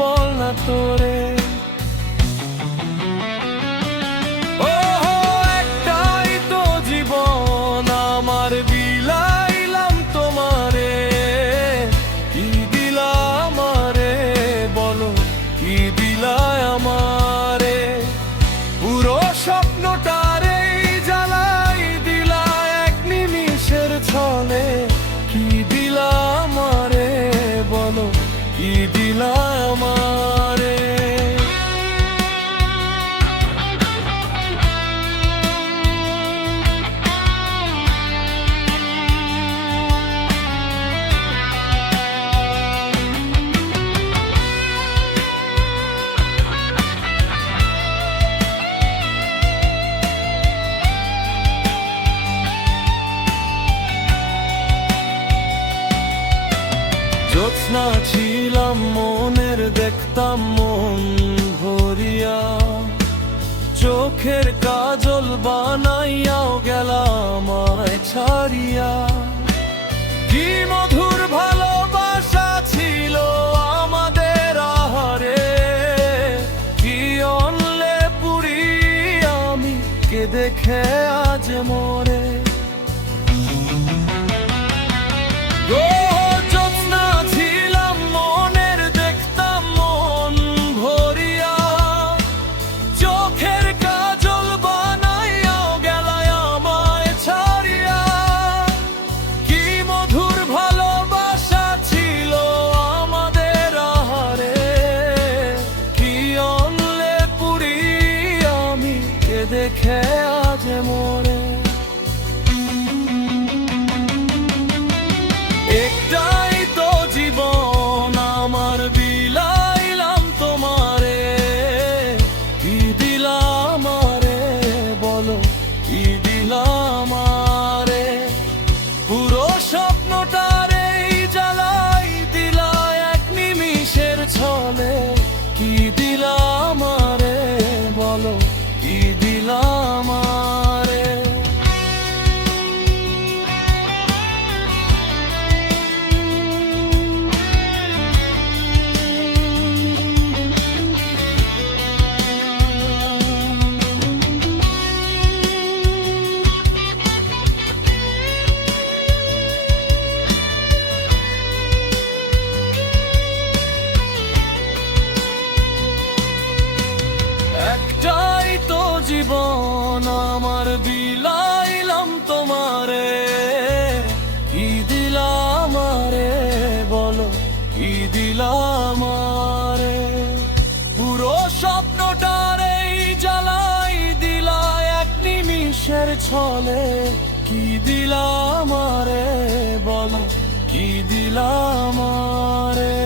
বল না তোরে। ও একটাই তো জীবন আমার, বিলাইলাম তোমারে। কি দিলা আমারে বলো, কি দিলা আমারে? পুরো স্বপ্নটারে জ্বালাই দিলা এক নিমিষের ছলে। কি দিলা আমারে বলো, কি দিলা আমারে? জ্যোৎস্না ছিলাম মনের, দেখতাম মন ভরিয়া। চোখের কাজল বানাইয়াও গেলাম আমায় ছাড়িয়া। কি মধুর ভালোবাসা ছিল আমাদের আহারে। কি অনলে পুরি আমি, কে দেখে আজ মরে। দেখে আজ মরে। একটাই তো জীবন আমার, বিলাইলাম তোমারে। কি দিলা আমারে বলো, কি দিলা আমারে? পুরো স্বপ্নটারে জ্বালাই দিলা এক নিমিষের ছলে। কি দিলা আমারে বলো, কি দিলা আমারে? একটাই তো জীবন আমার, বিলাইলাম তোমারে। কি দিলা আমারে বলো, কি দিলা আমারে? পুরো স্বপ্নটারে জ্বালাই দিলা এক নিমিষের ছলে। কি দিলা আমারে বলো, কি দিলা আমারে?